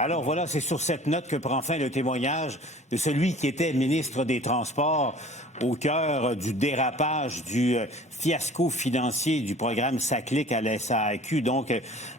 Alors voilà, c'est sur cette note que prend fin le témoignage de celui qui était ministre des Transports au cœur du dérapage, du fiasco financier du programme SACLIC à la SAQ. Donc,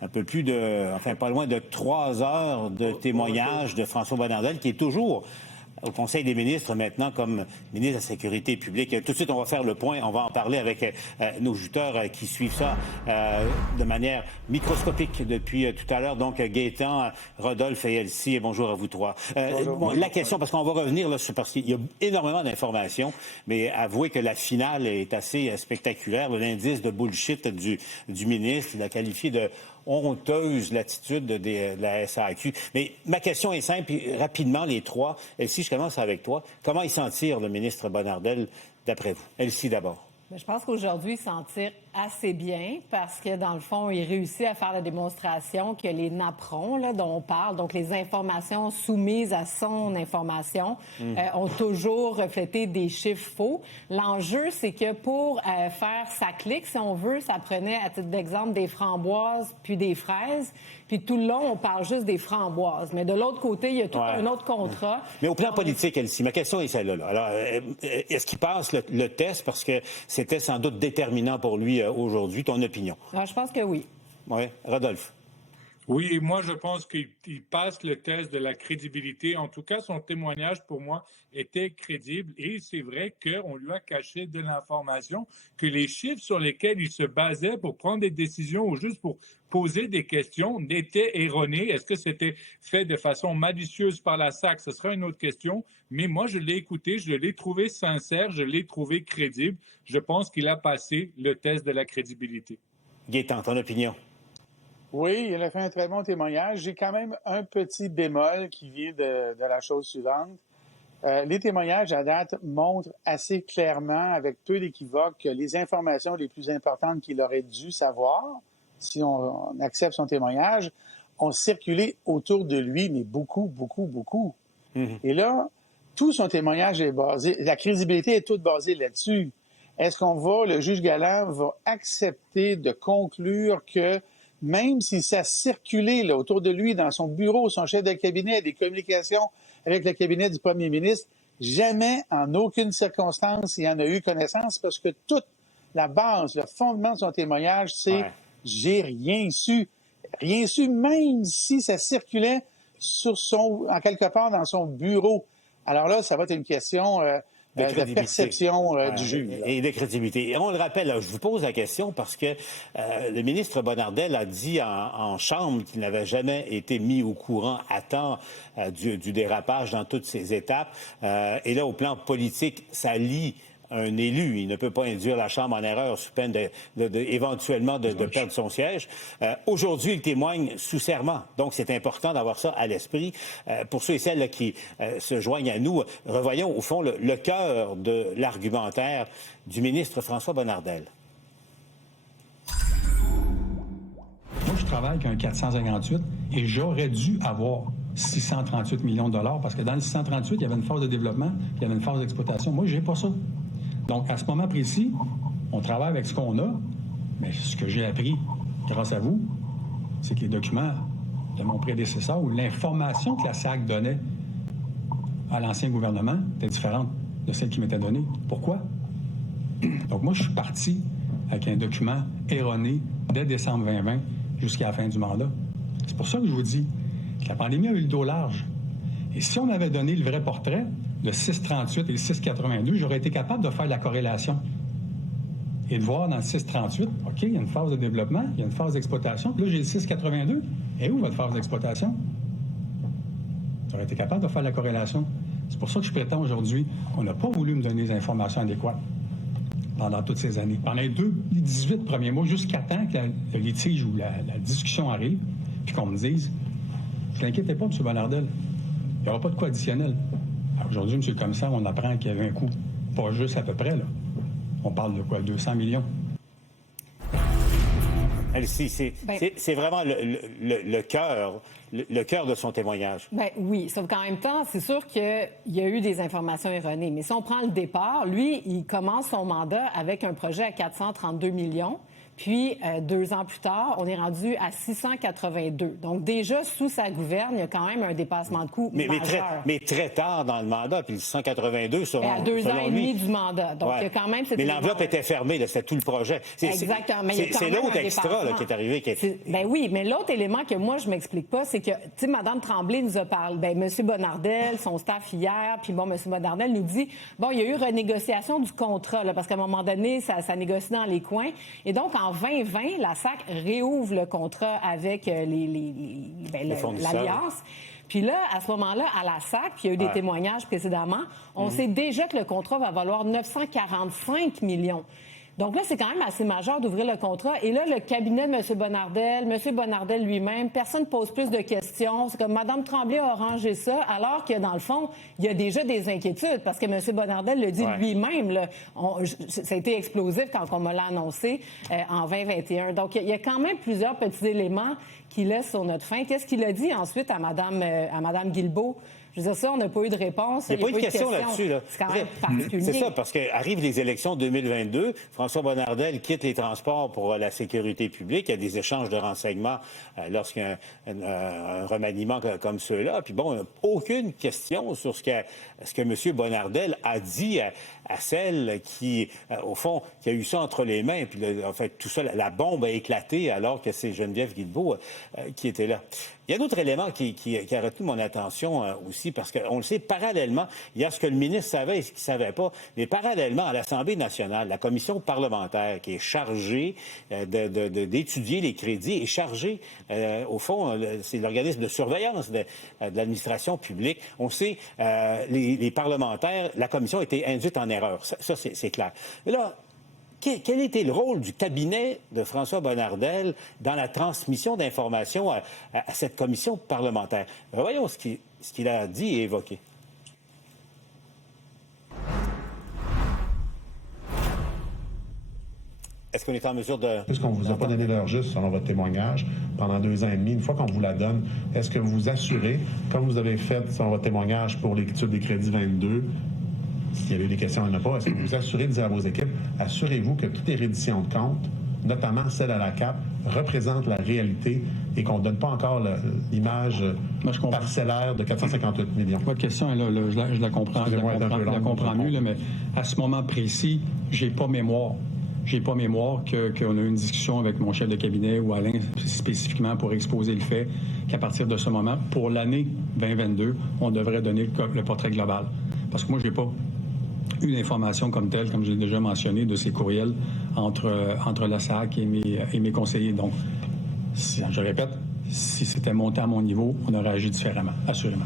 un peu plus pas loin de 3 heures de témoignage de François Bonnardel, qui est toujours au Conseil des ministres maintenant comme ministre de la Sécurité publique. Tout de suite, on va faire le point. On va en parler avec nos juteurs qui suivent ça de manière microscopique depuis tout à l'heure. Donc, Gaétan, Rodolphe et Elsie, bonjour à vous trois. La question, parce qu'on va revenir là, parce qu'il y a énormément d'informations, mais avouez que la finale est assez spectaculaire. L'indice de bullshit du ministre, il a qualifié de honteuse l'attitude de la SAQ. Mais ma question est simple, puis rapidement, les trois. Elsie, je commence avec toi. Comment il s'en tire, le ministre Bonnardel, d'après vous? Elsie, d'abord. Je pense qu'aujourd'hui, il s'en tire assez bien parce que, dans le fond, il réussit à faire la démonstration que les napperons là, dont on parle, donc les informations soumises à son information, ont toujours reflété des chiffres faux. L'enjeu, c'est que pour faire SACLIC, si on veut, ça prenait, à titre d'exemple, des framboises puis des fraises. Puis tout le long, on parle juste des framboises. Mais de l'autre côté, il y a tout un autre contrat. Mais au plan politique, Elsie, ma question est celle-là. Alors, est-ce qu'il passe le test? Parce que c'était sans doute déterminant pour lui aujourd'hui. Ton opinion? Je pense que oui. Oui. Rodolphe? Oui, moi, je pense qu'il passe le test de la crédibilité. En tout cas, son témoignage, pour moi, était crédible. Et c'est vrai qu'on lui a caché de l'information, que les chiffres sur lesquels il se basait pour prendre des décisions ou juste pour poser des questions n'étaient erronés. Est-ce que c'était fait de façon malicieuse par la SAC? Ce sera une autre question. Mais moi, je l'ai écouté, je l'ai trouvé sincère, je l'ai trouvé crédible. Je pense qu'il a passé le test de la crédibilité. Gaétan, ton opinion? Oui, il a fait un très bon témoignage. J'ai quand même un petit bémol qui vient de la chose suivante. Les témoignages à date montrent assez clairement, avec peu d'équivoque, que les informations les plus importantes qu'il aurait dû savoir, si on accepte son témoignage, ont circulé autour de lui, mais beaucoup, beaucoup, beaucoup. Et là, tout son témoignage est basé, la crédibilité est toute basée là-dessus. Est-ce le juge Galland va accepter de conclure que même si ça circulait là, autour de lui, dans son bureau, son chef de cabinet, des communications avec le cabinet du premier ministre, jamais, en aucune circonstance, il en a eu connaissance parce que toute la base, le fondement de son témoignage, c'est j'ai rien su. Rien su, même si ça circulait en quelque part dans son bureau. Alors là, ça va être une question de perception du juge. Et de crédibilité. Et on le rappelle, là, je vous pose la question parce que le ministre Bonnardel a dit en Chambre qu'il n'avait jamais été mis au courant à temps du dérapage dans toutes ces étapes. Et là, au plan politique, ça lie un élu. Il ne peut pas induire la Chambre en erreur sous peine éventuellement de perdre son siège. Aujourd'hui, il témoigne sous serment. Donc, c'est important d'avoir ça à l'esprit. Pour ceux et celles là, qui se joignent à nous, revoyons au fond le cœur de l'argumentaire du ministre François Bonnardel. Moi, je travaille avec un 458 et j'aurais dû avoir 638 millions de dollars parce que dans le 638, il y avait une phase de développement, il y avait une phase d'exploitation. Moi, j'ai pas ça. Donc, à ce moment précis, on travaille avec ce qu'on a, mais ce que j'ai appris grâce à vous, c'est que les documents de mon prédécesseur ou l'information que la SAC donnait à l'ancien gouvernement était différente de celle qui m'était donnée. Pourquoi? Donc, moi, je suis parti avec un document erroné dès décembre 2020 jusqu'à la fin du mandat. C'est pour ça que je vous dis que la pandémie a eu le dos large. Et si on m'avait donné le vrai portrait, le 638 et le 682, j'aurais été capable de faire la corrélation et de voir dans le 638, OK, il y a une phase de développement, il y a une phase d'exploitation, puis là, j'ai le 682. Et où votre phase d'exploitation? J'aurais été capable de faire la corrélation. C'est pour ça que je prétends aujourd'hui qu'on n'a pas voulu me donner les informations adéquates pendant toutes ces années. Pendant les 18 premiers mois, jusqu'à temps que le litige ou la discussion arrive, puis qu'on me dise, ne vous inquiétez pas, M. Bonnardel, il n'y aura pas de coût additionnel. Alors aujourd'hui, M. le commissaire, on apprend qu'il y avait un coût, pas juste à peu près, là. On parle de quoi, 200 millions? Elsie, c'est vraiment le cœur de son témoignage. Bien, oui, sauf qu'en même temps, c'est sûr qu'il y a eu des informations erronées. Mais si on prend le départ, lui, il commence son mandat avec un projet à 432 millions. Puis, 2 ans plus tard, on est rendu à 682. Donc, déjà, sous sa gouverne, il y a quand même un dépassement de coûts majeur. Mais très tard dans le mandat, puis le 152, selon lui. À 2 ans et demi du mandat. Donc, il y a quand même... Mais l'enveloppe était fermée, là, c'est tout le projet. Exactement. C'est l'autre extra là, qui est arrivé. Ben oui, mais l'autre élément que moi, je m'explique pas, c'est que, tu sais, Mme Tremblay nous a parlé, ben M. Bonardel, son staff hier, puis bon, M. Bonardel nous dit, bon, il y a eu renégociation du contrat, là, parce qu'à un moment donné, ça négocie dans les coins. Et donc, en 2020, la SAC réouvre le contrat avec l'Alliance. Puis là, à ce moment-là, à la SAC, puis il y a eu des témoignages précédemment, on sait déjà que le contrat va valoir 945 millions. Donc là, c'est quand même assez majeur d'ouvrir le contrat. Et là, le cabinet de M. Bonardel lui-même, personne ne pose plus de questions. C'est comme Mme Tremblay a arrangé ça, alors que dans le fond, il y a déjà des inquiétudes, parce que M. Bonardel le dit lui-même. Là, ça a été explosif quand on me l'a annoncé en 2021. Donc, il y a quand même plusieurs petits éléments qui laissent sur notre fin. Qu'est-ce qu'il a dit ensuite à Mme Guilbeault? Je veux dire, ça, on n'a pas eu de réponse. Il n'y a pas eu de question là-dessus. Là. C'est quand même particulier. C'est ça, parce qu'arrivent les élections 2022. François Bonnardel quitte les transports pour la sécurité publique. Il y a des échanges de renseignements lorsqu'il y a un remaniement comme ceux-là. Puis bon, aucune question sur ce que M. Bonnardel a dit à celle qui, au fond, qui a eu ça entre les mains. Puis en fait, tout ça, la bombe a éclaté alors que c'est Geneviève Guilbeault qui était là. Il y a d'autres éléments qui a retenu mon attention aussi, parce qu'on le sait, parallèlement, il y a ce que le ministre savait et ce qu'il ne savait pas, mais parallèlement à l'Assemblée nationale, la commission parlementaire qui est chargée d'étudier les crédits est chargée, au fond, c'est l'organisme de surveillance de l'administration publique. On sait, les parlementaires, la commission a été induite en erreur. Ça c'est clair. Mais là, quel était le rôle du cabinet de François Bonnardel dans la transmission d'informations à cette commission parlementaire? Voyons ce qu'il a dit et évoqué. Est-ce qu'on est en mesure de... Puisqu'on ne vous a pas donné l'heure juste selon votre témoignage pendant 2 ans et demi, une fois qu'on vous la donne, est-ce que vous vous assurez, comme vous avez fait selon votre témoignage pour l'étude des crédits 22, s'il y avait eu des questions, il n'y en a pas, est-ce que vous vous assurez de dire à vos équipes, assurez-vous que toutes les redditions de comptes, notamment celle à la CAP, représentent la réalité et qu'on ne donne pas encore l'image parcellaire de 458 millions? Votre question, là, je la comprends, je la comprends mieux, là, mais à ce moment précis, j'ai pas mémoire. J'ai pas mémoire qu'on a eu une discussion avec mon chef de cabinet ou Alain spécifiquement pour exposer le fait qu'à partir de ce moment, pour l'année 2022, on devrait donner le portrait global. Parce que moi, j'ai pas eu l'information comme telle, comme j'ai déjà mentionné, de ces courriels entre la SAC et mes conseillers. Donc, je répète, si c'était monté à mon niveau, on aurait agi différemment, assurément.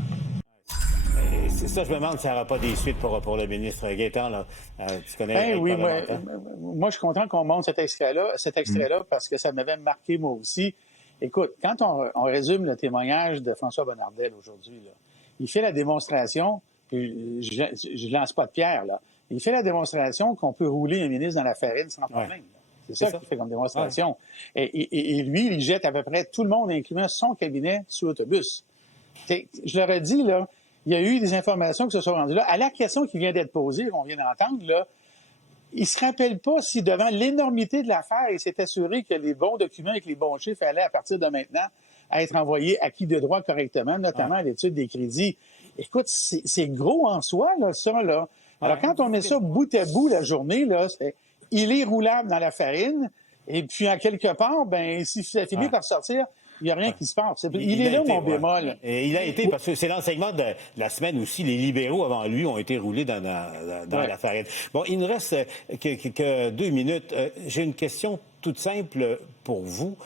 C'est ça, je me demande si ça n'aura pas des suites pour le ministre Gaétan. Là. Tu connais oui, moi, je suis content qu'on monte cet extrait-là parce que ça m'avait marqué, moi aussi. Écoute, quand on résume le témoignage de François Bonnardel aujourd'hui, là, il fait la démonstration, puis je lance pas de pierre, là. Il fait la démonstration qu'on peut rouler un ministre dans la farine sans problème. Ouais. C'est ça qu'il fait comme démonstration. Ouais. Et lui, il jette à peu près tout le monde, incluant son cabinet, sous l'autobus. Je leur ai dit, là, il y a eu des informations qui se sont rendues là. À la question qui vient d'être posée, qu'on vient d'entendre, là, il ne se rappelle pas si, devant l'énormité de l'affaire, il s'est assuré que les bons documents avec les bons chiffres allaient, à partir de maintenant, être envoyés à qui de droit correctement, notamment à l'étude des crédits. Écoute, c'est gros en soi, là, ça, là. Alors, quand on met ça bout à bout la journée, là, il est roulable dans la farine, et puis, à quelque part, ben, si ça finit par sortir, il n'y a rien qui se passe. Il est là, mon bémol. Et il a été, parce que c'est l'enseignement de la semaine aussi, les libéraux avant lui ont été roulés dans la farine. Bon, il nous reste que 2 minutes. J'ai une question toute simple pour vous.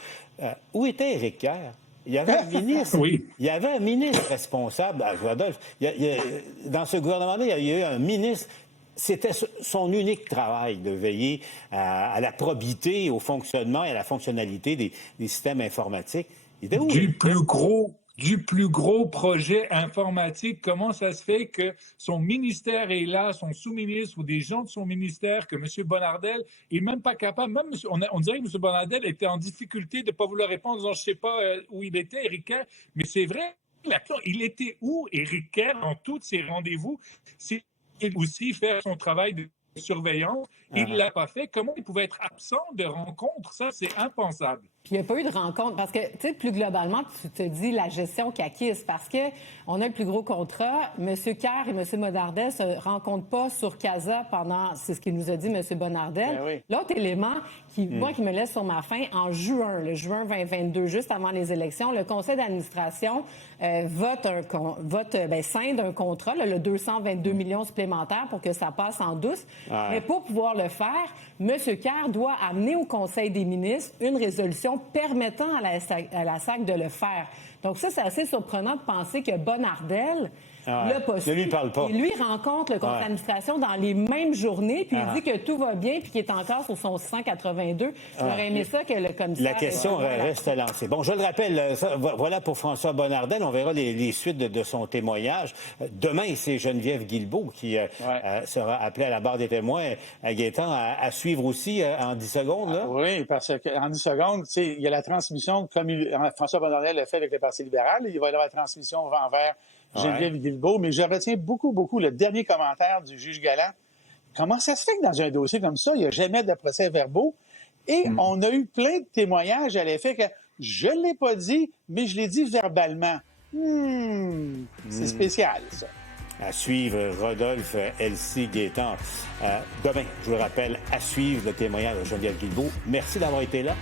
Où était Éric Kerr? Il y avait un ministre, il y avait un ministre responsable, Adolphe. Dans ce gouvernement-là, il y a eu un ministre. C'était son unique travail de veiller à la probité, au fonctionnement et à la fonctionnalité des systèmes informatiques. Du plus gros projet informatique, comment ça se fait que son ministère est là, son sous-ministre ou des gens de son ministère, que M. Bonnardel est même pas capable, même on dirait que M. Bonnardel était en difficulté de ne pas vouloir répondre en disant « je ne sais pas où il était, Éric Kerr », mais c'est vrai, il était où, Éric Kerr, dans tous ses rendez-vous? C'est aussi faire son travail de surveillance. Il ne l'a pas fait. Comment il pouvait être absent de rencontres? Ça, c'est impensable. Puis il n'y a pas eu de rencontre. Parce que, tu sais, plus globalement, tu te dis la gestion caquiste. Parce qu'on a le plus gros contrat. M. Kerr et M. Bonardel ne se rencontrent pas sur Casa pendant, c'est ce qu'il nous a dit, M. Bonardel. Ben oui. L'autre élément qui me laisse sur ma faim, en juin, le juin 2022, juste avant les élections, le conseil d'administration scinde un contrat, là, le 222 millions supplémentaires pour que ça passe en douce. Ouais. Mais pour pouvoir le faire, M. Kerr doit amener au Conseil des ministres une résolution permettant à la SAC de le faire. Donc ça, c'est assez surprenant de penser que Bonardel l'a pas su. Ne lui parle pas. Et lui rencontre le conseil d'administration dans les mêmes journées, puis il dit que tout va bien, puis qu'il est encore sur son 682. J'aurais aimé ça que le commissaire... La question reste lancée. Bon, je le rappelle, voilà pour François Bonnardel. On verra les suites de son témoignage. Demain, c'est Geneviève Guilbeault qui sera appelée à la barre des témoins. Gaétan, à suivre aussi en 10 secondes. Là. Oui, parce qu'en 10 secondes, tu sais, il y a la transmission, comme François Bonnardel l'a fait avec le Parti libéral. Il va y avoir la transmission envers Geneviève Guilbeault. Mais je retiens beaucoup le dernier commentaire du juge Galland. Comment ça se fait que dans un dossier comme ça, il n'y a jamais de procès-verbaux? Et on a eu plein de témoignages à l'effet que je ne l'ai pas dit, mais je l'ai dit verbalement. C'est spécial, ça. À suivre, Rodolphe, Elsie, Gaétan. Demain, je vous le rappelle, à suivre le témoignage de Geneviève Guilbeault. Merci d'avoir été là.